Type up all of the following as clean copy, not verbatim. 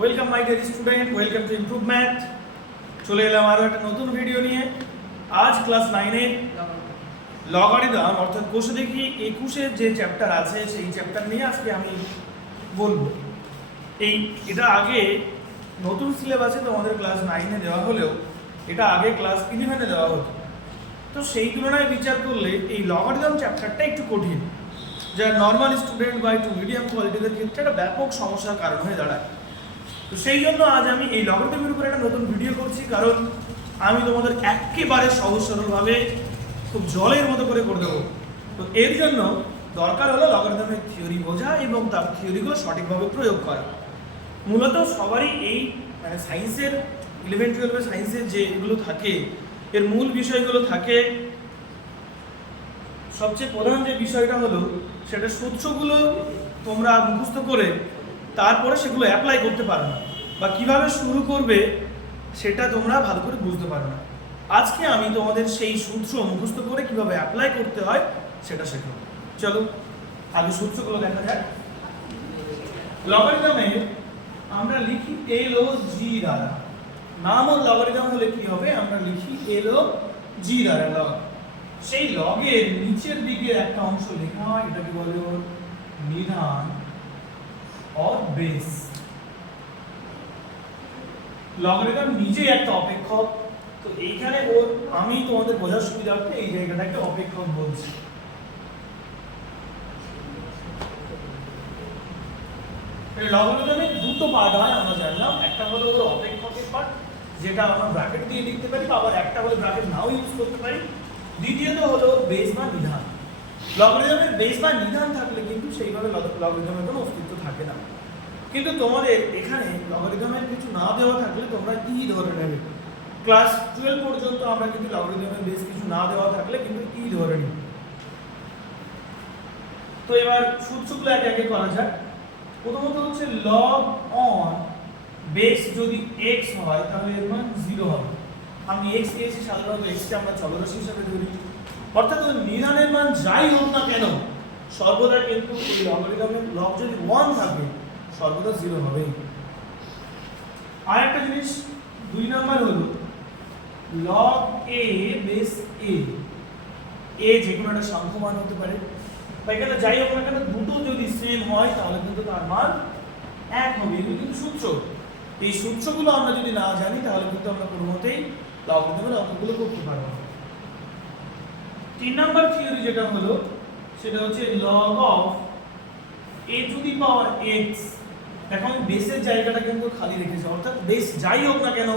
Welcome my dear student, welcome to improve math. চলে এলাম আরও একটা নতুন ভিডিও নিয়ে। আজ ক্লাস 9-এর লগারিদম অর্থাৎ কোষে দেখি 21-এর যে চ্যাপ্টার আছে সেই চ্যাপ্টার নিয়ে আজকে আমি বলবো। এটা আগে নতুন সিলেবাসে তোমাদের ক্লাস 9-এ দেওয়া হলেও এটা আগে ক্লাস 11-এ দেওয়া হতো। তো সেই তুলনায় বিচার করলে এই লগারিদম চ্যাপ্টারটা একটু কঠিন, যা নর্মাল স্টুডেন্ট বা একটু মিডিয়াম কোয়ালিটিদের ক্ষেত্রে একটা ব্যাপক সমস্যার কারণ হয়ে দাঁড়ায়। তো সেই জন্য আজ আমি এই লগারিদমের উপরে একটা নতুন ভিডিও করছি, কারণ আমি তোমাদের একেবারে সহজ সরলভাবে খুব জলের মতো করে দেবো। তো এর জন্য দরকার হলো লগারিদমের থিওরি বোঝা এবং তার থিওরিগুলো সঠিকভাবে প্রয়োগ করা। মূলত সবারই এই মানে সায়েন্সের 11-12 সায়েন্সের যে এগুলো থাকে, এর মূল বিষয়গুলো থাকে। সবচেয়ে প্রধান যে বিষয়টা হলো সেটা সূত্রগুলো তোমরা মুখস্থ করে তারপরে সেগুলো অ্যাপ্লাই করতে পারো না, বা কিভাবে শুরু করবে সেটা তোমরা ভালো করে বুঝতে পারো না। আজকে আমি তোমাদের সেই সূত্র মুখস্থ করে কিভাবে অ্যাপ্লাই করতে হয় সেটা শেখাবো। চলো আগে সূত্রগুলো দেখা যাক। লগারিদমে আমরা লিখি এল ও জি দ্বারা। নাম ও লগারিদম হলে কি হবে, আমরা লিখি এল ও জি দ্বারা লগ। সেই লগের নিচের দিকে একটা অংশ লেখা হয়, এটাকে বলে ওর নিধান और বেস। লগারিদম নিজে একটা অপেক্ষক, তো এইখানে ওর আমি তোমাদের বোঝার সুবিধার্থে এই জায়গাটাকে অপেক্ষক বলছি। এই লগারিদমে দুটো পার্ট হয় আমরা জানলাম, একটা হলো ওর অপেক্ষকের পার্ট যেটা আমরা ব্র্যাকেট দিয়ে লিখতে পারি, আবার একটা হলো ব্র্যাকেট নাও ইউজ করতে পারি। দ্বিতীয়ত হলো বেস বা নিধান। লগারিদমের বেস বা নিধান থাকলে কিন্তু সেইভাবে লগারিদমের কোনো অস্তিত্ব থাকে না। কিন্তু তোমাদের এখানে লগারিদমের কিছু না দেওয়া থাকলে তোমরা ই ধরে নেবে। ক্লাস 12 পর্যন্ত আমরা কিন্তু লগারিদমের বেস কিছু না দেওয়া থাকলে কিন্তু ই ধরে নিই। তো এবার সূত্রগুলো একে একে করা যাক। প্রথমত হচ্ছে লগ অন বেস যদি x হয় তাহলে এর মান 0 হবে। আমি x দিয়েছি, সাধারণত x কে আমরা চলরাশি হিসেবে ধরি, অর্থাৎ ওই নিধানের মান যাই হোক না কেন সর্বদা কিন্তু এই লগারিদমের লগ যদি 1 থাকে সর্বদা 0 হবে। আর একটা জিনিস 2 নাম্বার হলো log a base a। a যে কোনো একটা সংখ্যা মান হতে পারে, বা এখানে যাই হোক না কেন দুটো যদি সেম হয় তাহলে কিন্তু তার মান 1 হবে। এগুলো কিন্তু সূত্র। এই সূত্রগুলো আমরা যদি না জানি তাহলে কিন্তু আমরা কোনো মতেই লগারিদমের অঙ্কগুলো করতে পারবো না। 3 নাম্বার থিওরি যেটা হলো সেটা হচ্ছে log of a two the power x। এখন বেসের জায়গাটা কিন্তু খালি রেখেছে, অর্থাৎ বেস যাই হোক না কেন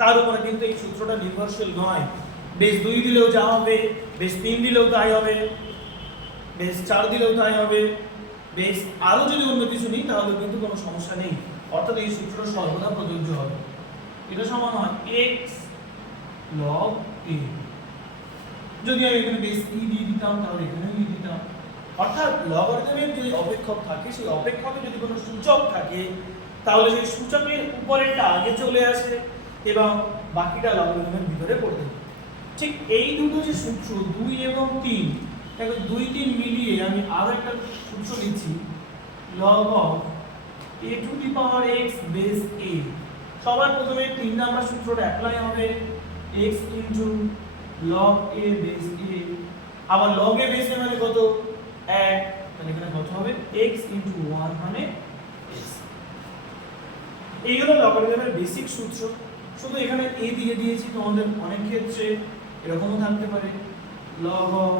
তার উপরে কিন্তু এই সূত্রটা নির্ভরশীল নয়। বেস 2 দিলেও যা হবে, বেস 3 দিলেও তাই হবে, বেস 4 দিলেও তাই হবে, বেস আরো যদি অন্য কিছু নেই তাহলে কিন্তু কোনো সমস্যা নেই, অর্থাৎ এই সূত্রটা সর্বদা প্রযোজ্য হবে। এটা সমান হয় x log a। যদি আমি এখানে বেস e দিয়ে দিতাম তাহলে এখানে e দিতাম। অর্থাৎ লগারিদমের যদি অপেক্ষক থাকে, সেই অপেক্ষকে যদি কোনো সূচক থাকে তাহলে সেই সূচকের উপরেরটা আগে চলে আসে এবং বাকিটা লগারিদমের ভিতরে পড়ে থাকে। ঠিক এই দুটো যে সূত্র 2 এবং 3, এখন 2 3 মিলিয়ে আমি আরো একটা সূত্র লিখছি log of a two the power x base a। সবার প্রথমে 3 নাম্বার সূত্রটা অ্যাপ্লাই হবে, x into log a base a। আবার log a বেস a মানে কত, 1, তাহলে এখানে কত হবে x ইনটু 1 মানে x। এই হলো লগারিদমের বেসিক সূত্র। শুধু এখানে a দিয়ে দিয়েছি, তোমাদের অনেক ক্ষেত্রে এরকমও থাকতে পারে log of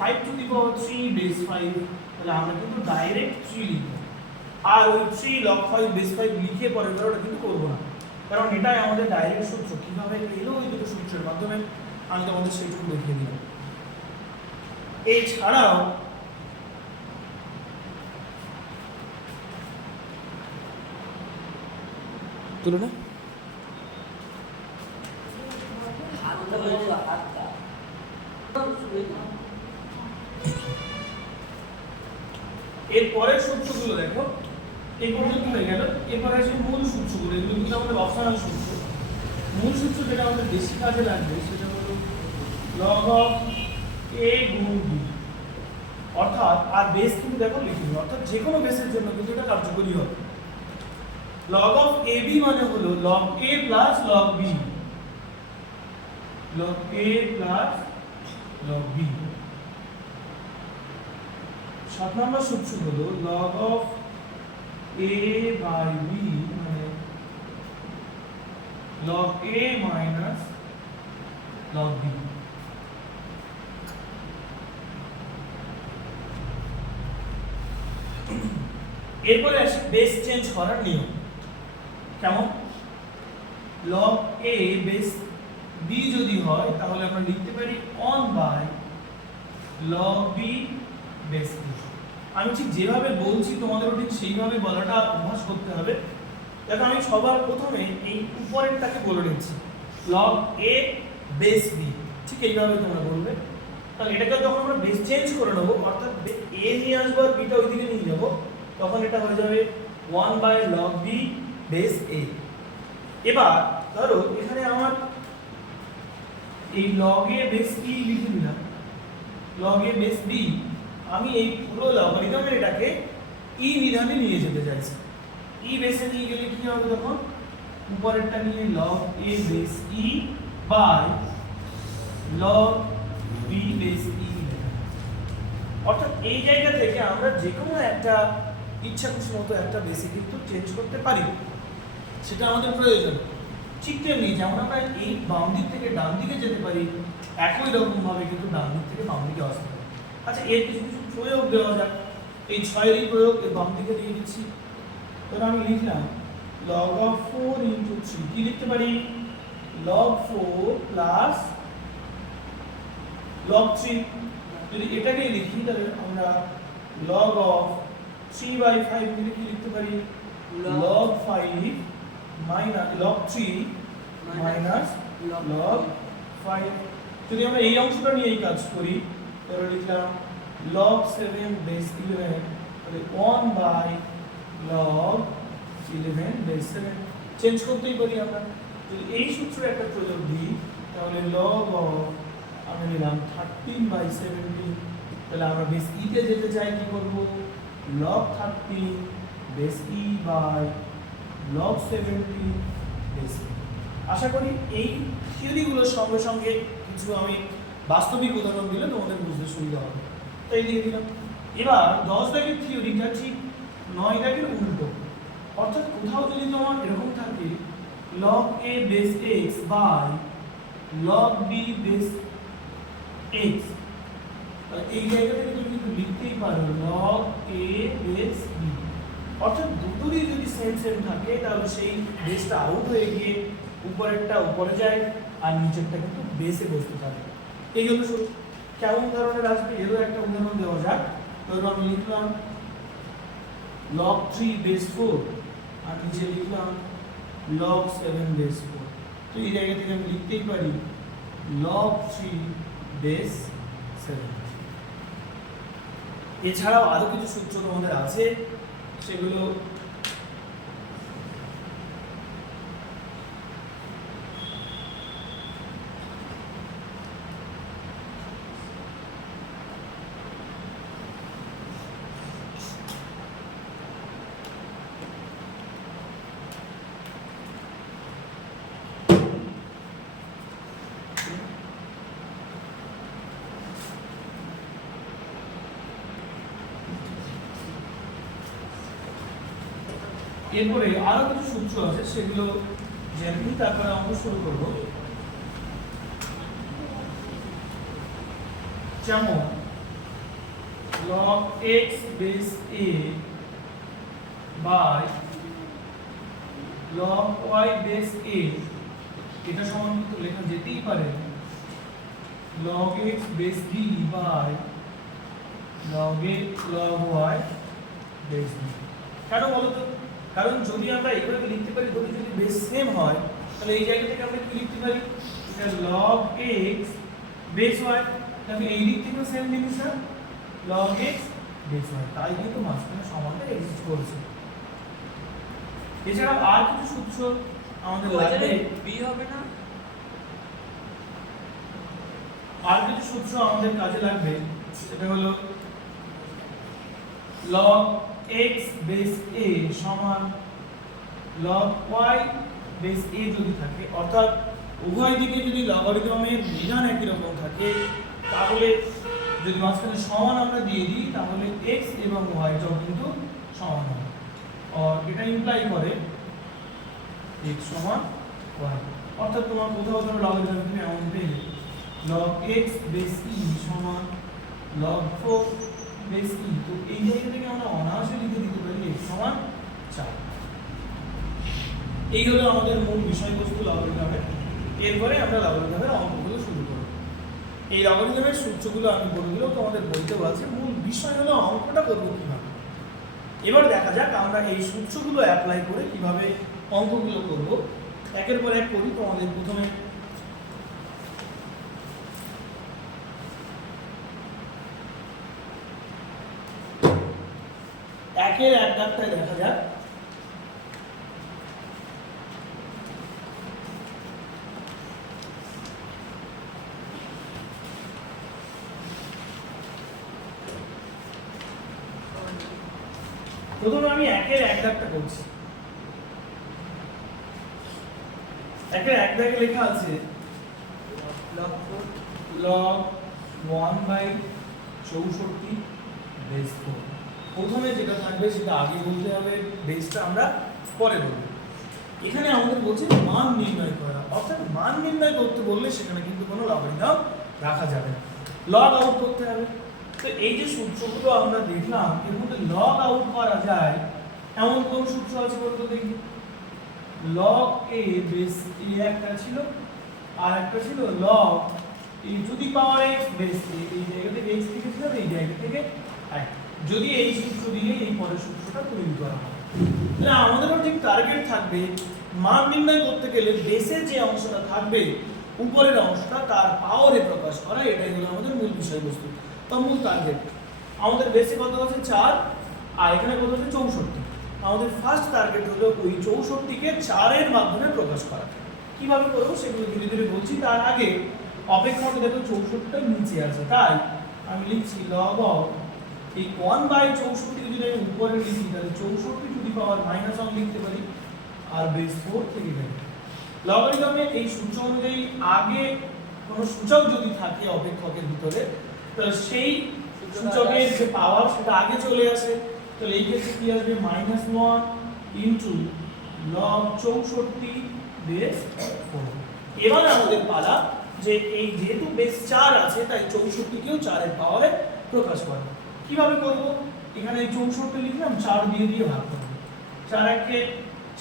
5 two the power 3 base 5, তাহলে আমরা কিন্তু ডাইরেক্ট 3 লিখব। আর ওই 3 log 5 বেস 5 লিখে পরে ওটা কিন্তু করব না, কারণ এটাই আমাদের ডাইরেক্ট সূত্র। কিভাবে এলো ওই দুটো সূত্রের মাধ্যমে আমি তোমাদের সেইটুকু দেখিয়ে দিলাম। এই ছাড়াও তুলো না এর পরের সূত্রগুলো দেখো, এই পর্যন্ত হয়ে গেল। এরপরে আসে মূল সূত্রগুলো, এগুলো কিন্তু আমাদের অপশনাল সূত্র। মূল সূত্র যেটা আমাদের বেশি কাজে লাগবে সেটা হলো log of a গুণ b। অর্থাৎ আর বেস কিন্তু দেখো লিখি, অর্থাৎ যে কোনো বেসের জন্য কিন্তু এটা কার্যকরী হবে। log of ab মানে হলো log a plus log b, log a plus log b। 7 নম্বর সূত্র হলো log of a by b মানে log a minus log b। এরপরে আসি বেস চেঞ্জ করার নিয়ম। কেমন? log a বেস b যদি হয় তাহলে আমরা লিখতে পারি 1 by log b base b। আমি ঠিক যেভাবে বলছি তোমাদেরও ঠিক সেইভাবে বলাটা অভ্যাস করতে হবে। দেখো আমি সবার প্রথমে এই উপরেরটাকে বলে নিচ্ছি log a বেস b, ঠিক এইভাবে তোমরা বলবে। তাহলে এটাকে যখন আমরা বেস চেঞ্জ করে নেবো, অর্থাৎ a নিয়ে আসবো আর bটা ওইদিকে নিয়ে যাবো, তখন এটা হয়ে যাবে 1 by log b base a। এবার ধরো এখানে আমার এই log a বেস e লিখে দিলাম, log a বেস b, আমি এই পুরো লগারিদমের এটাকে e বিধানে নিয়ে যেতে চাইছি। e বেসে নিয়ে গেলে কি হবে? তখন উপরেরটা নিয়ে log a base e by log b base e। অর্থাৎ এই জায়গা থেকে আমরা যে কোনো একটা ইচ্ছা খুশি মতো একটা বেসে কিন্তু চেঞ্জ করতে পারি, সেটা আমাদের প্রয়োজন। ঠিক তেমনি যেমন আমরা এই বাম দিক থেকে ডান দিকে যেতে পারি, একই রকম ভাবে কিন্তু ডান দিক থেকে বাম দিকে আসতে পারি। আচ্ছা, এর কিছু কিছু প্রয়োগ দেওয়া যাক। এই 6 এর প্রয়োগ এর বাম দিকে দিয়ে দিচ্ছি। তাহলে আমি লিখলাম log of 4 into 3, কি লিখতে পারি? log 4 plus log 3। যদি এটাকে লিখি তাহলে আমরা log of 3 by 5 মিলে কি লিখতে পারি? log 5 minus log 3 minus log 5। যদি আমরা এই অংশটা নিয়ে এই কাজ করি তাহলে লিখলাম log 7 base 11, তাহলে 1 by log 11 base 7। চেঞ্জ করতেই পারি আমরা। যদি এই সূত্রে একটা প্রয়োগ দিই তাহলে log of আমি নিলাম 13 by 17, তাহলে আমরা বেস e তে যেতে চাই, কি করব? log 13 base e by log 17 base e। আশা করি এই থিওরিগুলোর সঙ্গে সঙ্গে কিছু আমি বাস্তবিক উদাহরণ দিলে তোমাদের বুঝতে সুবিধা হবে, তাই দিয়ে দিলাম। এবার 10 দাগের থিওরিটা ঠিক 9 দাগের উল্টো। অর্থাৎ কোথাও যদি তোমার এরকম থাকে log a base x by log b base x, তাহলে এই জায়গাটা তুমি কিন্তু লিখতেই পারো log a বেস b। অর্থাৎ দুটোরই যদি সেম সেম থাকে তাহলে সেই বেসটা আউট হয়ে গিয়ে উপরেরটা উপরে যায় আর নিচেরটা কিন্তু বেসে বসতে থাকে। এই হলো কেমন ধরনের আসবে এরও একটা উদাহরণ দেওয়া যাক। ধরো আমি লিখলাম log 3 বেস 4 আর নিচে লিখলাম log 7 বেস 4। তো এই জায়গা থেকে আমি লিখতেই পারি log 3 বেস 7। এছাড়াও আরো কিছু সূত্র তোমাদের আছে, সেগুলো এরপরে আরো কিছু সূত্র আছে, সেগুলো জেনে তারপরে আমরা শুরু করব। যেমন log x base a by log y base a, এটা সমান কিন্তু লেখা যেতেই পারে log x base b by log y base b। কেন বলো তো? কারণ যদি আমরা এইভাবে লিখতে পারি, ধরি যদি বেস সেম হয় তাহলে এই জায়গা থেকে আমরা কি লিখতে পারি? এটা log x বেস y, তাহলে এই দিক থেকেও সেম জিনিস না, log x বেস y, তাই কিন্তু মাঝখানে সমানটা এক্সিস্ট করছে। এছাড়া আর কিছু সূত্র আমাদের লাগবে, b হবে না? আর কিছু সূত্র আমাদের কাজে লাগবে, সেটা হলো log x বেস a সমান log y বেস a যদি থাকে, অর্থাৎ উভয় দিকে যদি লগারিদমের বিধান একই রকম থাকে, তাহলে যদি মাঝখানে সমান আমরা দিয়ে দিই তাহলে x এবং y টাও কিন্তু সমান হবে। আর এটা ইমপ্লাই করে x সমান y, অর্থাৎ তোমার কোথাও ধরো লগারিদম তুমি এমন পেয়ে log x বেস e সমান log 4 বেস e, তো এই জায়গা থেকে আমরা অনায়াসে লিখে দিতে পারি x সমান 4। এই হলো আমাদের মূল বিষয়বস্তু লগারিদমের। এরপরে আমরা লগারিদমের অঙ্কগুলো শুরু করব। এই লগারিদমের সূত্রগুলো আমি বলে দিলেও তোমাদের বলতেও আছে, মূল বিষয় হলো অঙ্কটা করব কিভাবে। এবার দেখা যাক আমরা এই সূত্রগুলো অ্যাপ্লাই করে কিভাবে অঙ্কগুলো করব। একের পর এক করি। তোমাদের প্রথমে একের এক দাগটায় দেখা যাক। প্রথমে আমি একের এক দাগটা করছি। একের এক দাগে লেখা আছে log 1/64 বেস 4। প্রথমে যেটা থাকবে সেটা আগে বলতে হবে, বেসটা আমরা পরে বলবো। এখানে আমাদের বলছে মান নির্ণয় করা, অর্থাৎ মান নির্ণয় করতে বললে সেখানে কিন্তু কোনো লগারিদম রাখা যাবে না, লগ আউট করতে হবে। তো এই যে সূত্রগুলো আমরা দেখলাম এর মধ্যে লগ আউট করা যায় এমন কোন সূত্র আছে বলতো দেখি। log a বেস a একটা ছিল, আর একটা ছিল log a two the power x base a, এই জায়গা থেকে x লিখেছিলাম, এই জায়গা থেকে এক। যদি এই সূত্র দিয়ে এই পরের সূত্রটা তৈরি করা হয়, তাহলে আমাদেরও ঠিক টার্গেট থাকবে মান নির্ণয় করতে গেলে বেসের যে অংশটা থাকবে উপরের অংশটা তার পাওয়ারে প্রকাশ করা, এটাই হলো আমাদের মূল বিষয়বস্তু বা মূল টার্গেট। আমাদের বেসে কত আছে 4, আর এখানে কত আছে 64। আমাদের ফার্স্ট টার্গেট হলো ওই 64কে 4 এর মাধ্যমে প্রকাশ করা। কিভাবে করব সেগুলো ধীরে ধীরে বলছি। তার আগে অপেক্ষাকে দেখো 64টা নিচে আছে, তাই আমি লিখছি log of এই 1/64 কে যদি আমি উপরে লিখি তাহলে 64 টু দি পাওয়ার -1 লিখতে পারি, আর বেস 4 থেকে যাবে। লগারিদমে এই সূত্র অনুযায়ী আগে কোনো সূচক যদি থাকে অপেক্ষকের ভিতরে, তাহলে সেই সূচকের যে পাওয়ার সেটা আগে চলে আসে। তাহলে এই ক্ষেত্রে কি আসবে -1 ইনটু log 64 বেস 4। এবার আমাদের পালা যে এই যেহেতু বেস 4 আছে তাই 64 কেও 4 এর পাওয়ারে প্রকাশ করব। কিভাবে করব? এখানে 64 লিখলাম, 4 দিয়ে দিয়ে ভাগ করব। 4 একে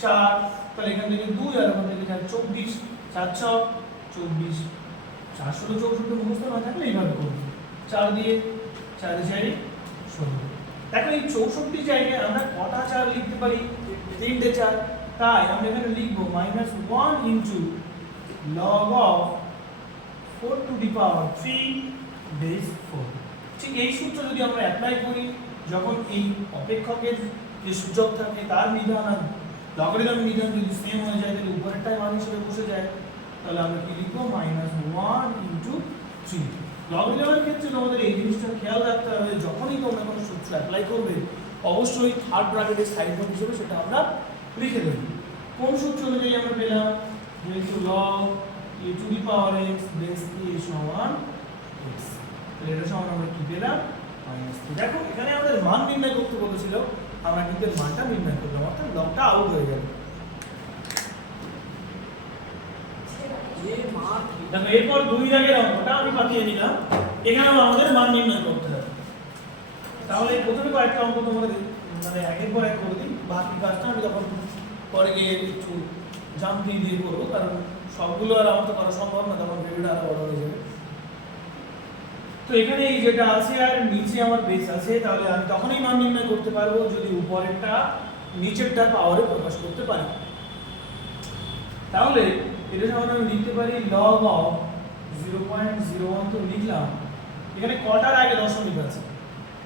4, তাহলে এখান থেকে 2 আর ওখান থেকে 4 24, 4 6 24, 4 16 64 মুখস্থ না থাকলে এইভাবে করব। 4 দিয়ে 4 4 16। দেখো এই 64 জায়গায় আমরা কটা 4 লিখতে পারি? 3টে 4। তাই আমরা এখানে লিখব -1 into log of 4 two the power 3 base 4। ঠিক এই সূত্র যদি আমরা অ্যাপ্লাই করি, যখন এই অপেক্ষকের যে সূচক থাকে তার বিধান আর লগারিদমের বিধান যদি সেম হয়ে যায় তাহলে উপরেরটাই মান হিসেবে বসে যায়, তাহলে আমরা কি লিখব -1 ইনটু 3। লগারিদমের ক্ষেত্রে তোমাদের এই জিনিসটা খেয়াল রাখতে হবে, যখনই তোমরা কোনো সূত্র অ্যাপ্লাই করবে অবশ্যই থার্ড ব্র্যাকেটের সাইড নোট হিসেবে সেটা আমরা লিখে দেব। কোন সূত্র অনুযায়ী আমরা পেলাম? যেহেতু log a two the power x base a সমান x, তাহলে এটা সমান আমরা কি পেলাম? -3। দেখো এখানে আমাদের মান নির্ণয় করতে বলেছিল, আমরা কিন্তু এর মানটা নির্ণয় করলাম, অর্থাৎ লগটা আউট হয়ে গেল। দেখো এরপর 2 দাগের অঙ্কটা আমি পাঠিয়ে নিলাম, এখানেও আমাদের মান নির্ণয় করতে হবে। তাহলে প্রথমে কয়েকটা অঙ্ক তোমাদের মানে একের পর এক করে দিই, বাকি কাজটা আমি তখন পরে গিয়ে একটু জাম্প দিয়ে করবো, কারণ সবগুলো আর আমার তো করা সম্ভব না, তখন ভিডিওটা আরো বড় হয়ে যাবে। তো এখানে এই যেটা আছে আর নিচে আমার বেস আছে, তাহলে আমি তখনই মান নির্ণয় করতে পারবো যদি উপরেরটা নিচেরটা পাওয়ারে প্রকাশ করতে পারি। তাহলে এটা সমান আমি লিখতে পারি log of 0.01, তো লিখলাম। এখানে কটার আগে দশমিক আছে?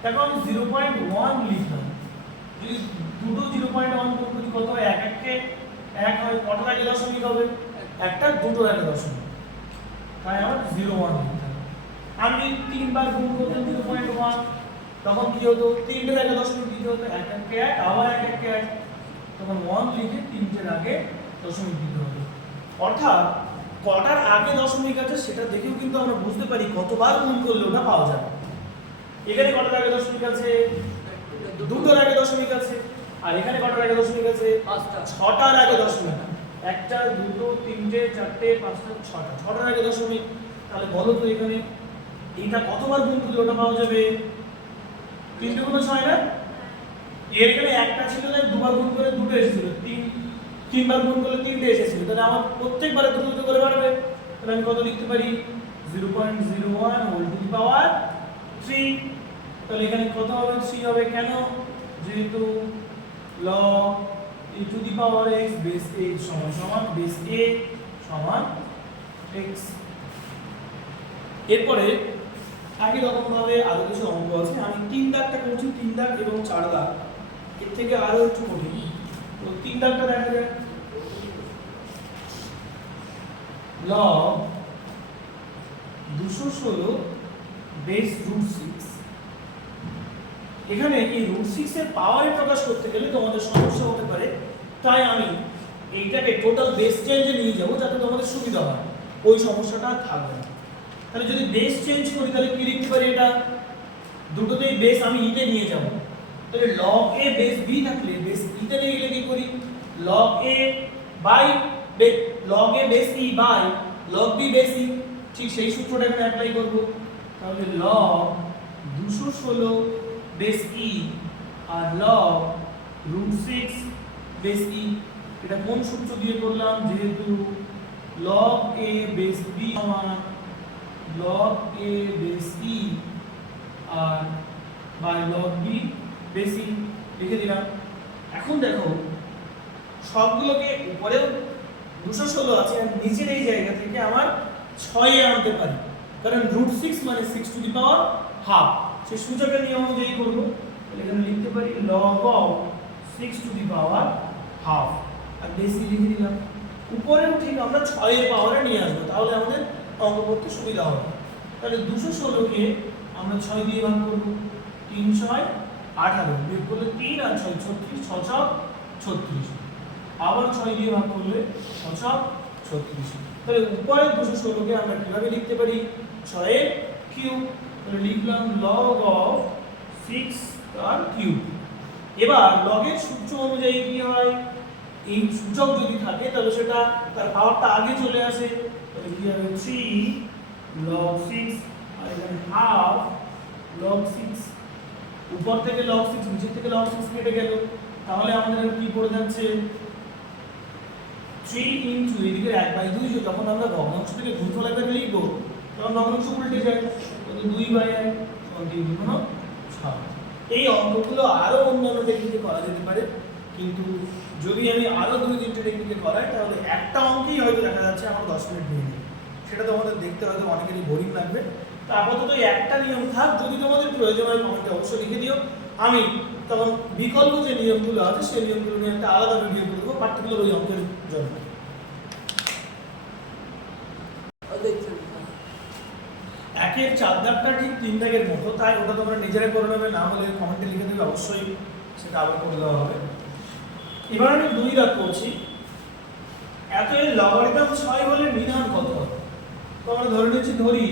দেখো আমি 0.1 লিখলাম, যদি দুটো 0.1 গুণ করি কত হয়? 1 1 1 হয়। কটার আগে দশমিক হবে? একটা দুটোর আগে দশমিক, তাই আমার 0.1 লিখতে হবে। আমি 3 বার গুণ করতাম 0.1, তখন কি হতো? 3টের আগে দশমিক দিতে হতো, 1 1 1 আবার 1 1 1, তখন 1 লিখে 3টের আগে দশমিক দিতে হবে। অর্থাৎ কটার আগে দশমিক আছে সেটা দেখেও কিন্তু আমরা বুঝতে পারি কতবার গুণ করলে ওটা পাওয়া যাবে। এখানে কটার আগে দশমিক আছে, দুটোর আগে দশমিক আছে, আর এখানে কটার আগে দশমিক আছে, ছটার আগে দশমিক। একটা, দুটো, তিনটে, চারটে, পাঁচটা, ছটা, ছটার আগে দশমিক। তাহলে বলো তো এখানে এইটা কতবার গুণ করলে ওটা পাওয়া যাবে? 3 × 6 না? এর এখানে একটা ছিল না, দুবার গুণ করে দুটো এসেছিল, তিনবার গুণ করলে তিনটে এসেছিল। তাহলে আমার প্রত্যেকবারে দুটো দুটো করে বাড়বে। তাহলে আমি কত লিখতে পারি? 0.01 হোল টু দি পাওয়ার 3। তাহলে এখানে কত হবে? 3 হবে। কেন? যেহেতু log e two the power x base a সমান বেস a সমান x। এরপরে একই রকম ভাবে আরো কিছু অঙ্ক আছে। আমি 3 দাগটা করছি, 3 দাগ এবং 4 দাগ। এর থেকে আরো একটু করি। তো 3 দাগটা দেখা যায় log 216 বেস √6। এখানে এই √6 এর পাওয়ারে প্রকাশ করতে গেলে তোমাদের সমস্যা হতে পারে, তাই আমি এইটাকে টোটাল বেস চেঞ্জে নিয়ে যাব যাতে তোমাদের সুবিধা হয়, ওই সমস্যাটা থাকবে না। তাহলে যদি বেস চেঞ্জ করি তাহলে কি লিখতে পারি? এটা দুটোতেই বেস আমি ইতে নিয়ে যাব। তাহলে log a বেস b থাকলে বেস ইতে নিয়ে গেলে কি করি? log a by log a base e by log b base e। ঠিক সেই সূত্রটা এখানে অ্যাপ্লাই করব। তাহলে log 216 বেস e আর log √6 বেস e। এটা কোন সূত্র দিয়ে করলাম? যেহেতু log a বেস b সমান log a বেস e আর by log b base e লিখে দিলাম। এখন দেখো সবগুলোকে উপরেও 216 আছে আর নিচের এই জায়গা থেকে আমার 6 এ আনতে পারি, কারণ √6 মানে 6 টু দি পাওয়ার হাফ। সেই সূচকের নিয়ম অনুযায়ী করব। তাহলে এখানে লিখতে পারি log of 6 to the power half আর বেস e লিখে দিলাম। উপরেও ঠিক আমরা 6 এর পাওয়ারে নিয়ে আসবো, তাহলে আমাদের অঙ্ক করতে সুবিধা হবে। তাহলে 216 কে আমরা 6 দিয়ে ভাগ করব। 3 6 18, বিয়োগ করলে 3 আর 6 36, 6 6 36। আবার 6 দিয়ে ভাগ করলে 6 6 36। তাহলে উপরে 216 কে আমরা কিভাবে লিখতে পারি? 6 এর কিউব। তাহলে লিখলাম log of 6 তার কিউব। এবার log এর সূত্র অনুযায়ী কি হয়? এই সূচক যদি থাকে তাহলে সেটা তার পাওয়ারটা আগে চলে আসে। তাহলে কি হবে? 3 log 6 আর এখানে হাফ log 6। উপর থেকে log 6, নিচে থেকে log 6 কেটে গেল। তাহলে আমাদের কি পড়ে যাচ্ছে? 3 ইনটু এদিকে 1/2। যখন আমরা ভগ্নাংশ থেকে গুণফল আকারে লিখব তখন ভগ্নাংশ উল্টে যায়। তাহলে 2/1 সমান 3 × 6। এই অঙ্কগুলো আরো অন্যান্য টেকনিকে করা যেতে পারে, কিন্তু যদি আমি আরো 2-3টে টেকনিকে করাই তাহলে একটা অঙ্কেই হয়তো দেখা যাচ্ছে আমার 10 মিনিট নিয়ে নেবে। সেটা তোমাদের দেখতে হয়তো অনেকেরই বোরিং লাগবে। তো আপাতত এই একটা নিয়ম থাক, যদি তোমাদের প্রয়োজন হয় কমেন্টে অবশ্যই লিখে দিও। আমি তখন বিকল্প যে নিয়মগুলো আছে সেই নিয়মগুলো নিয়ে একটা আলাদা ভিডিও করব পার্টিকুলার ওই অঙ্কের জন্য। একের 4 দাগটা ঠিক 3 দাগের মতো, তাই ওটা তোমরা নিজেরাই করে নেবে, না হলে কমেন্টে লিখে দেবে, অবশ্যই সেটা আবার করে দেওয়া হবে। এবার আমি 2 দাগ করছি। এত এর লগারিদম 6 হলে নিধান কত হবে? তো আমরা ধরে নিচ্ছি, ধরি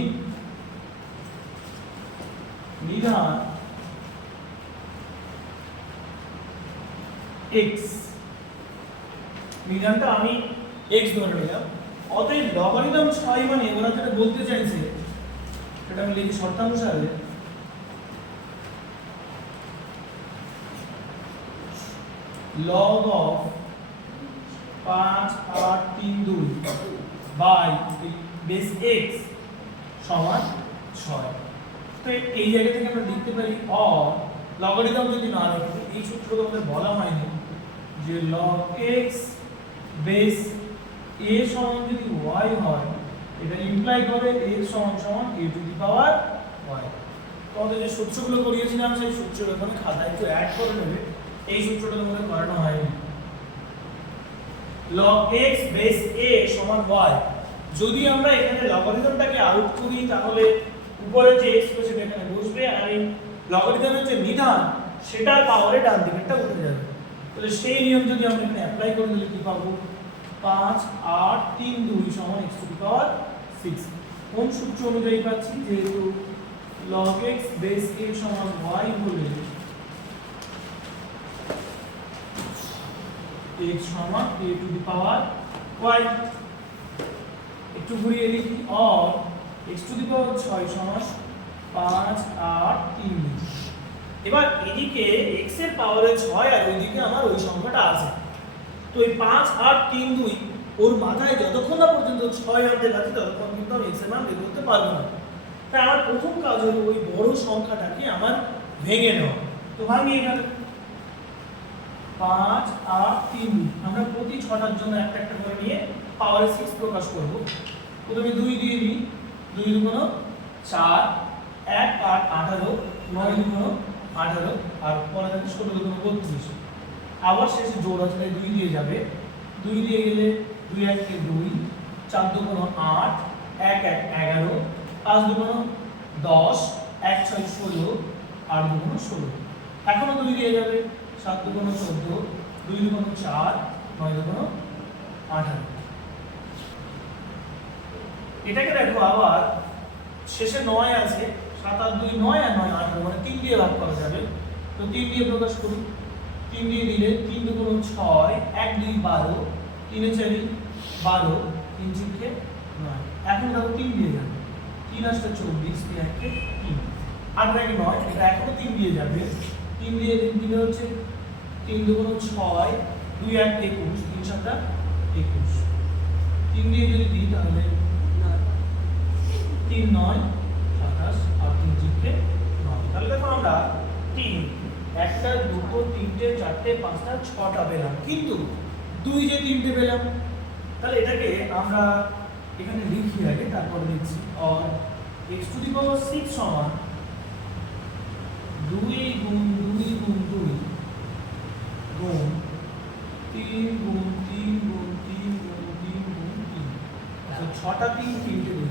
নিধান x, নিধানটা আমি x ধরে নিলাম। অতএব লগারিদম 6 মানে ওরা যেটা বলতে চাইছে সেটা আমি লিখি শর্তানুসারে log of 5 8 3 2 by base x সমান 6। তো এই জায়গা থেকে আমরা লিখতে পারি অর লগারিদম যদি না রাখি, এই সূত্র তোমাদের বলা হয়নি যে log x বেস a সমান যদি y হয়, এটা ইমপ্লাই করে x সমান সমান a two the power y। তোমাদের যে সূত্রগুলো করিয়েছিলাম সেই সূত্র এখানে খাতায় একটু অ্যাড করে নেবে। এই সূত্রটা তোমাদের করানো হয়নি। log x বেস a সমান y, যদি আমরা এখানে লগারিদমটাকে আউট করি তাহলে উপরে যে এক্সপ্রেশন এখানে বসবে আর এই লগারিদমের যে নিধান সেটার পাওয়ারে ডান দিকেরটা উঠে যাবে। তাহলে সেই নিয়ম যদি আমরা এখানে অ্যাপ্লাই করি তাহলে কি পাবো 5 8 3 2 সমান x টু দি পাওয়ার 6 কোন সূত্র অনুযায়ী পাচ্ছি যেহেতু log x বেস a সমান y হলে x সমান a two the power y একটু ঘুরিয়ে লিখি और x টু দি পাওয়ার 6 সমান 5 8 3 2 এবার এদিকে x এর পাওয়ারে 6 আর ওইদিকে আমার ওই সংখ্যাটা আছে তো এই 5 8 3 2 ওর মাথায় যতক্ষণ না পর্যন্ত 6 আনতে যাচ্ছি ততক্ষণ কিন্তু আমি x এর মান বের করতে পারবো না তাই আমার প্রথম কাজ হলো ওই বড় সংখ্যাটাকে আমার ভেঙে নেওয়া তো ভাঙি এখানে 5 8 3 2 আমরা প্রতি 6টার জন্য একটা একটা করে নিয়ে পাওয়ারে 6 প্রকাশ করব প্রথমে 2 দিয়ে দিই 2 দুগুণ 4 1 8 18 9 দুগুণ 18 আর পরে থাকে 16 দুগুণ 32 আবার শেষে জোড় আছে তাই 2 দিয়ে যাবে 2 দিয়ে গেলে 2 1 কে 2 4 দুগুণ 8 1 1 11 5 দুগুণ 10 1 6 16 8 দুগুণ 16 এখনো 2 দিয়ে যাবে 7 দুগুণ 14 2 দুগুণ 4 9 দুগুণ 18 এটাকে দেখো আবার শেষে 9 আছে 7 আর 2 9 আর 9 18 মানে 3 দিয়ে ভাগ করা যাবে তো 3 দিয়ে প্রকাশ করি 3 দিয়ে দিলে 3 দুগুণ 6 1 2 12 3 এ 4 12 3 চিকে 9 এখন দেখো 3 দিয়ে যাবে 3 আসলে 24 3 1 কে 3 8 একে 9 এটা এখনো 3 দিয়ে যাবে 3 দিয়ে দিলে হচ্ছে 3 দুগুণ 6 2 1 21 3 7 21 3 দিয়ে যদি দিই তাহলে 3 9 27 আর 3 চিকে 9 তাহলে দেখো আমরা 3 একটা দুটো তিনটে চারটে পাঁচটা ছটা পেলাম কিন্তু 2 যে 3টে পেলাম তাহলে এটাকে আমরা এখানে লিখি আগে তারপর লিখছি और x টু দি পাওয়ার 6 সমান 2 গুণ 2 গুণ 2 গুণ 3 গুণ 3 গুণ 3 গুণ 3 গুণ 3 আচ্ছা 6টা 3 3টে 2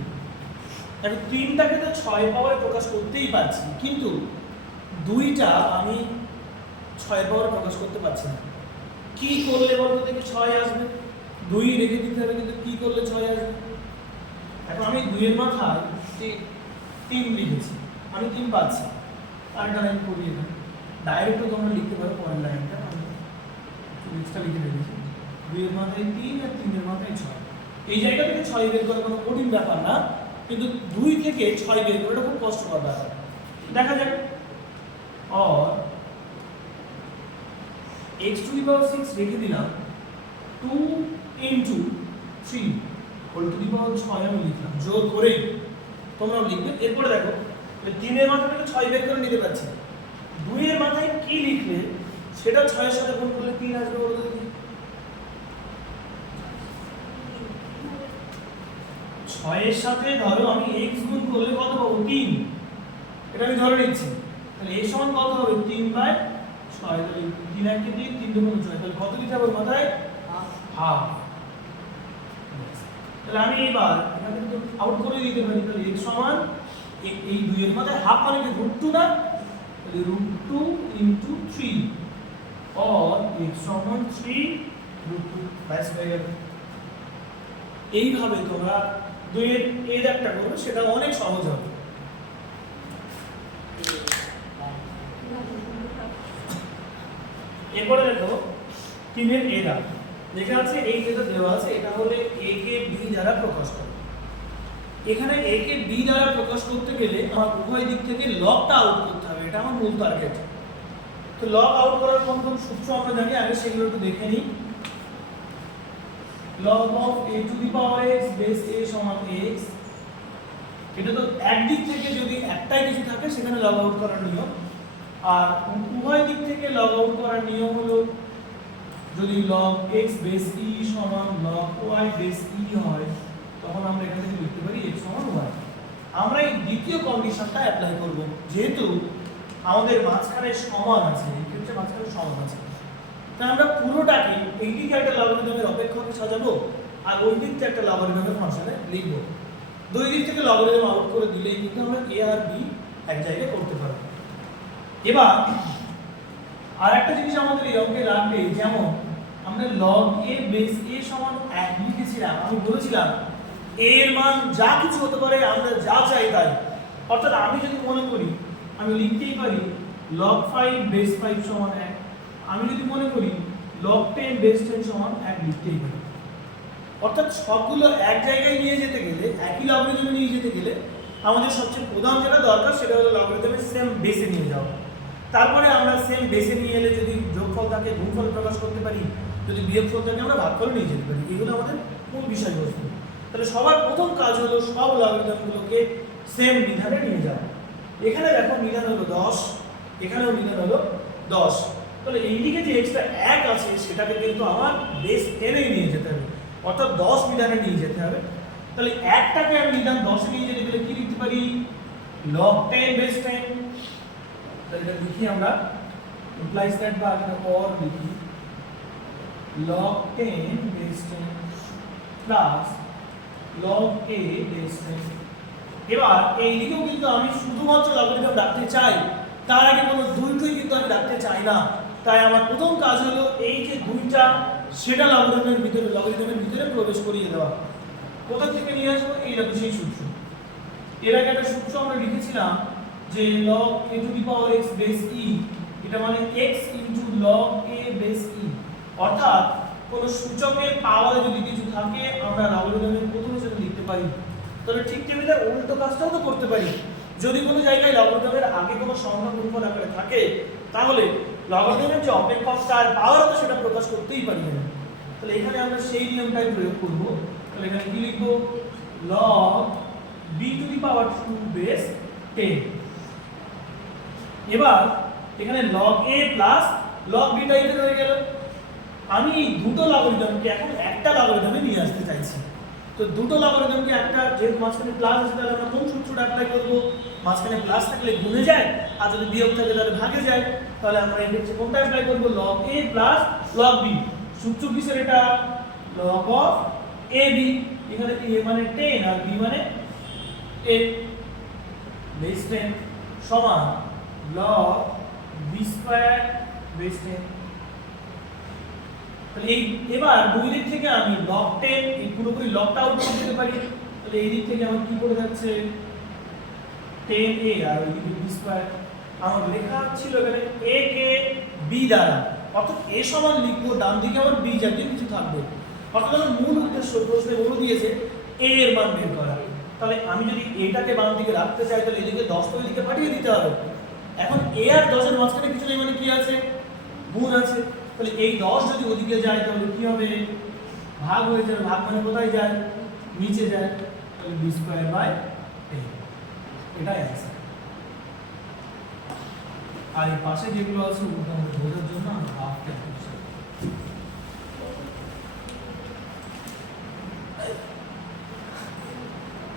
তাহলে 3টাকে তো 6 পাওয়ারে প্রকাশ করতেই পারছি কিন্তু 2টা আমি 6 পাওয়ারে প্রকাশ করতে পারছি না কি করলে বলতো দেখি 6 আসবে 2 রেখে দিতে হবে কিন্তু কি করলে 6 আসবে এখন আমি 2 এর মাথায় 3 লিখেছি আমি 3 পাচ্ছি আরেকটা লাইন করিয়ে দেব ডাইরেক্টও তোমরা লিখতে পারো পরের লাইনটা আমি এক্সট্রা লিখে রেখেছি 2 এর মাথায় 3 আর 3 এর মাথায় 6 এই জায়গা থেকে 6 বের করা কোনো কঠিন ব্যাপার না কিন্তু 2 থেকে 6 বের করাটা খুব কষ্টকর ব্যাপার দেখা যাক और x टू दी पावर 6 রেখে দিলাম 2 into 3 হোল টু দি পাওয়ার 6 আমি লিখলাম যোগ করে তোমরাও লিখবে এরপরে দেখো 3 এর মাথা থেকে 6 বের করে নিতে পারছি 2 এর মাথায় কি লিখলে সেটা 6 এর সাথে গুণ করলে 3 আসবে বলো দেখি 6 এর সাথে ধরো আমি x গুণ করলে কত পাবো 3 এটা আমি ধরে নিচ্ছি তাহলে a সমান কত হবে 3 বাই 6 তাহলে 3 1 কে 3 3 দুগুণ 6 তাহলে কত দিতে হবে মাথায় হাফ তাহলে আমি এবার এখান থেকে আউট করে দিতে পারি তাহলে x সমান এই 2 এর মাথায় হাফ মানে কি √2 না তাহলে √2 into 3 और x সমান 3 √2 ব্যাস হয়ে গেল এইভাবে তোমরা 2 এর এর একটা করবে সেটা অনেক সহজ হবে এরপরে দেখো 3 এর এরা লেখা আছে এই যেটা দেওয়া আছে এটা হলো a কে b দ্বারা প্রকাশ করে এখানে a কে b দ্বারা প্রকাশ করতে গেলে আমার উভয় দিক থেকে লগটা আউট করতে হবে এটা আমার মূল টার্গেট তো লগ আউট করার কোন কোন সূত্র আমরা জানি আগে সেগুলো একটু দেখে নিই log of a to the power x base a সমান x এটা তো একদিক থেকে যদি একটাই কিছু থাকে সেখানে লগ আউট করার নিয়ম আর উভয় দিক থেকে লগ আউট করার নিয়ম হলো যদি log x base e সমান log y base e হয় তখন আমরা এখান থেকে লিখতে পারি x সমান y আমরা এই দ্বিতীয় কন্ডিশনটা অ্যাপ্লাই করব যেহেতু আমাদের মাঝখানে সমান আছে এই ক্ষেত্রে মাঝখানে সমান আছে তাই আমরা পুরোটাকে এই দিকে একটা লগারিদমের অপেক্ষকে সাজাবো আর ওই দিকটা একটা লগারিদমের ফাংশনে লিখব দুই দিক থেকে লগারিদম আউট করে দিলেই কিন্তু আমরা a আর b এক জায়গায় করতে পারবো এবার আর একটা জিনিস আমাদের এই অঙ্কে লাগবে, যেমন আমরা log a বেস a সমান 1 লিখেছিলাম, আমি বলেছিলাম a এর মান যা কিছু হতে পারে, আমরা যা চাই তাই। অর্থাৎ আমি যদি মনে করি আমি লিখতেই পারি log 5 বেস 5 সমান 1, আমি যদি মনে করি log 10 বেস 10 সমান 1 লিখতেই পারি। অর্থাৎ সবগুলো এক জায়গায় নিয়ে যেতে গেলে, একই লগারিদমে নিয়ে যেতে গেলে আমাদের সবচেয়ে প্রধান যেটা দরকার সেটা হলো লগারিদমের সেম বেসে নিয়ে যাওয়া। তারপরে আমরা সেম বেসে নিয়ে এলে যদি যোগফল থাকে গুণফল প্রকাশ করতে পারি, যদি বিয়োগফল থাকে আমরা ভাগফল নিয়ে যেতে পারি। এগুলো আমাদের মূল বিষয়বস্তু। তাহলে সবার প্রথম কাজ হলো সব লগারিদমগুলোকে সেম বিধানে নিয়ে যাওয়া। এখানে দেখো বিধান হলো 10, এখানেও বিধান হলো 10। তাহলে এইদিকে যে এক্সট্রা 1 আছে সেটাকে কিন্তু আমার বেস 10 এ নিয়ে যেতে হবে, অর্থাৎ 10 বিধানে নিয়ে যেতে হবে। তাহলে 1টাকে আমি বিধান 10 এ নিয়ে যেতে গেলে কি লিখতে পারি? log 10 base 10। তাহলে এটা লিখি আমরা, implies that বা এখানে or লিখি log 10 base 10 plus log a base 10। এবার এই দিকেও কিন্তু আমি শুধুমাত্র লগারিদম রাখতে চাই, তার আগে কোনো দুইটাই কিন্তু আমি রাখতে চাই না। তাই আমার প্রথম কাজ হলো এই যে দুইটা সেটা লগারিদমের ভিতরে প্রবেশ করিয়ে দেওয়া। কোথা থেকে নিয়ে আসবো? এই দেখো সেই সূত্র। এর আগে একটা সূত্র আমরা লিখেছিলাম যে log a two the power x base e, এটা মানে x into log a base e। অর্থাৎ কোন সূচকের পাওয়ারে যদি কিছু থাকে আমরা লগারিদমের প্রথম হিসেবে লিখতে পারি। তাহলে ঠিক তেমনি উল্টো কাজটাও তো করতে পারি। যদি কোনো জায়গায় লগারিদমের আগে কোনো সংখ্যা গুণফল আকারে থাকে তাহলে লগারিদমের যে অপেক্ষক তার পাওয়ার তো সেটা প্রকাশ করতেই পারি না। তাহলে এখানে আমরা সেই নিয়মটাই প্রয়োগ করব। তাহলে এখানে কি লিখব? log b two the power 2 base 10। এবার এখানে log a plus log b টাইপের হয়ে গেল। আমি দুটো লগারিদমকে এখন একটা লগারিদমে নিয়ে আসতে চাইছি। তো দুটো লগারিদমকে একটা, যেহেতু মাঝখানে প্লাস আছে তাহলে আমরা কোন সূত্রটা অ্যাপ্লাই করব? মাঝখানে প্লাস থাকলে গুণে যায়, আর যদি বিয়োগ থাকে তাহলে ভাগে যায়। তাহলে আমরা এই ক্ষেত্রে কোনটা অ্যাপ্লাই করব? log a plus log b। সূত্র কিসের এটা? log of ab। এখানে a মানে 10 আর b মানে 8 বেস 10 সমান log b স্কয়ার বেস 10। তাহলে এই এবার দুই দিক থেকে আমি log 10 এই পুরোপুরি লগটা আউট করে দিতে পারি। তাহলে এই দিক থেকে আমার কি করে যাচ্ছে? 10a আর ওই দিকে b স্কয়ার। আমার লেখা ছিল এখানে a কে b দ্বারা, অর্থাৎ a সমান লিখবো, ডান দিকে আমার b জাতীয় কিছু থাকবে। অর্থাৎ আমার মূল উদ্দেশ্য প্রশ্নে বলে দিয়েছে a এর মান বের করা। তাহলে আমি যদি এটাকে বাম দিকে রাখতে চাই তাহলে এদিকে 10 তো এদিকে পাঠিয়ে দিতে হবে। এখন a আর 10 এর মাঝখানে কিছু নেই, মানে কি আছে? গুণ আছে। তাহলে এই 10 যদি ওদিকে যায় তাহলে কি হবে? ভাগ হয়ে যাবে। ভাগ মানে কোথায় যায়? নিচে যায়। তাহলে b স্কয়ার বাই 10, এটাই আছে। আর এই পাশে যেগুলো আছে ওগুলো আমাদের বোঝার জন্য আমরা হাফ ক্যালকুলেশন।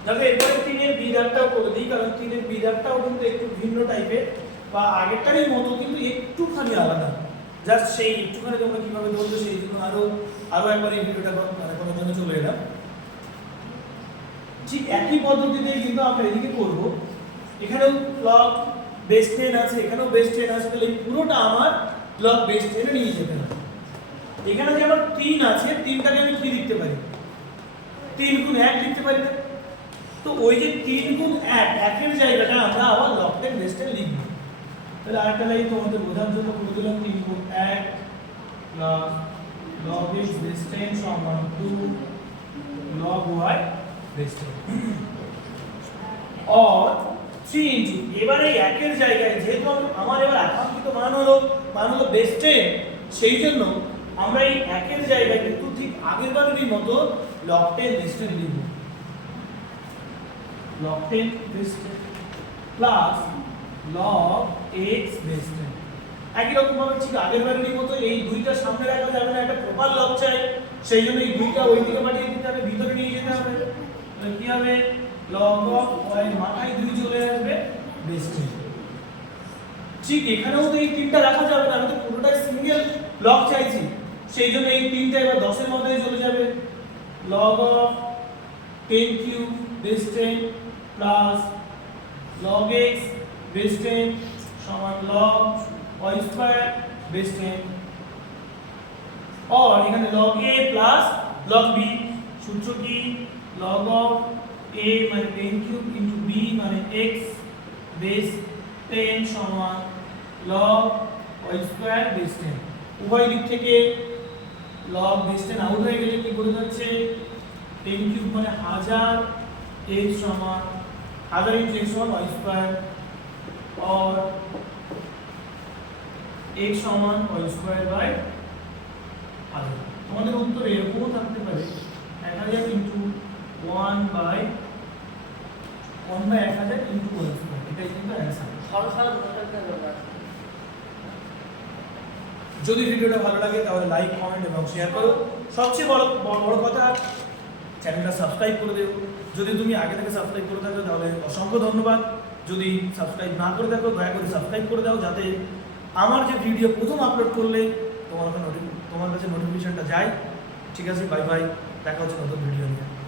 দেখো এরপরে 3 এর বি দাগটাও করে দিই, কারণ 3 এর বি দাগটাও কিন্তু একটু ভিন্ন টাইপের, বা আগেরটারই মতো কিন্তু একটুখানি আলাদা। জাস্ট সেই একটুখানি তোমরা কিভাবে বলছো সেই জন্য আরো একবার এই ভিডিওটা করার জন্য চলে এলাম। ঠিক একই পদ্ধতিতেই কিন্তু আমরা এদিকে করব। এখানেও log বেস 10 আছে, এখানেও বেস 10 আছে, তাহলে এই পুরোটা আমার log বেস 10 এ নিয়ে যেতে হবে। এখানে যে আমার 3 আছে, 3টাকে আমি কি লিখতে পারি? 3 গুণ 1 লিখতে পারি না? তো ওই যে 3 গুণ 1 একের জায়গাটা আমরা আবার log 10 বেস 10 লিখব। তাহলে আরেকটা লাইন তোমাদের বোঝার জন্য করে দিলাম 3 গুণ 1 প্লাস log x বেস 10 সমান 2 log y বেস 10 और 3 ইনটু, এবারে একের জায়গায় যেহেতু আমার এবার আকাঙ্ক্ষিত মান হলো বেস 10, সেই জন্য আমরা এই একের জায়গায় কিন্তু ঠিক আগের বারেরই মতো log 10 বেস 10 লিখব। log 10 base 10 plus log x base 10। একই রকম ভাবে ঠিক আগের বারেরই মতো এই দুইটা সামনে রাখা যাবে না, একটা প্রপার লগ চাই, সেই জন্য এই দুইটা ওই দিকে পাঠিয়ে দিতে হবে, ভিতরে নিয়ে যেতে হবে। তাহলে কি হবে? log of y মাথায় 2 চলে আসবে বেস 10। ঠিক এখানেও তো এই তিনটা রাখা যাবে না, আমি তো পুরোটাই সিঙ্গেল লগ চাইছি, সেই জন্য এই তিনটা এবার 10 এর মধ্যেই চলে যাবে। log of 10 cube base 10 plus log x base 10 সমান log y স্কয়ার বেস 10 और এখানে log a plus log b সূত্র কি log of a মানে 10 কিউব ইনটু b মানে x বেস 10 সমান log y স্কয়ার বেস 10 উভয় দিক থেকে log বেস 10 আউট হয়ে গেলে কি বলে যাচ্ছে 10 কিউব মানে 1000 x সমান 1000 ইনটু x সমান y স্কয়ার और x সমান y স্কয়ার বাই 1000 তোমাদের উত্তর এরকমও থাকতে পারে 1000 into 1 by 1000 into y square এটাই কিন্তু অ্যানসার। যদি ভিডিওটা ভালো লাগে তাহলে লাইক কমেন্ট এবং শেয়ার করো, সবচেয়ে বড় বড় কথা চ্যানেলটা সাবস্ক্রাইব করে দিও। যদি তুমি আগে থেকে সাবস্ক্রাইব করে থাকো তাহলে অসংখ্য ধন্যবাদ, যদি সাবস্ক্রাইব না করে থাকো দয়া করে সাবস্ক্রাইব করে দাও যাতে আমার যে ভিডিও প্রথম আপলোড করলে তোমার কাছে নোটিফিকেশনটা যায়। ঠিক আছে, বাই বাই, দেখা হচ্ছে নতুন ভিডিও নিয়ে।